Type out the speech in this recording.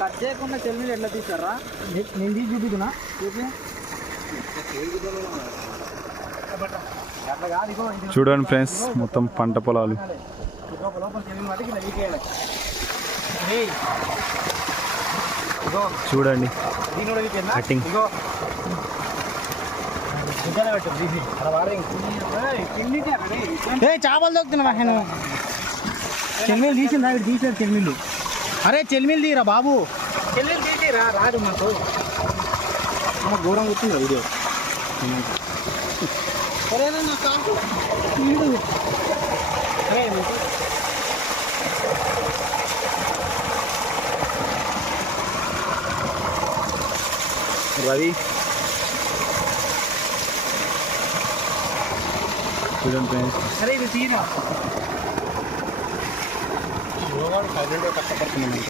Cut చేయకుండా చెల్లి ఎట్లా తీస్తారా? నేను తీసి చూపిస్తున్నా. చూపి చూడండి ఫ్రెండ్స్, మొత్తం పంట పొలాలు. చూడండి కటింగ్. చేపలు దొక్కుతున్నా నేను. చెల్మీలు తీసిందా? తీసారు చెల్మీళ్ళు. అరే చెల్మీలు తీరా బాబు, చెల్మీలు తీసిరా. రాదు మాకు ఘోరం గుర్తుంది వీడియో. సరేనా కాకు రవి చూడండి ఫ్రెండ్స్. సరే ఇది తీరా. కష్టపడుతున్నాం.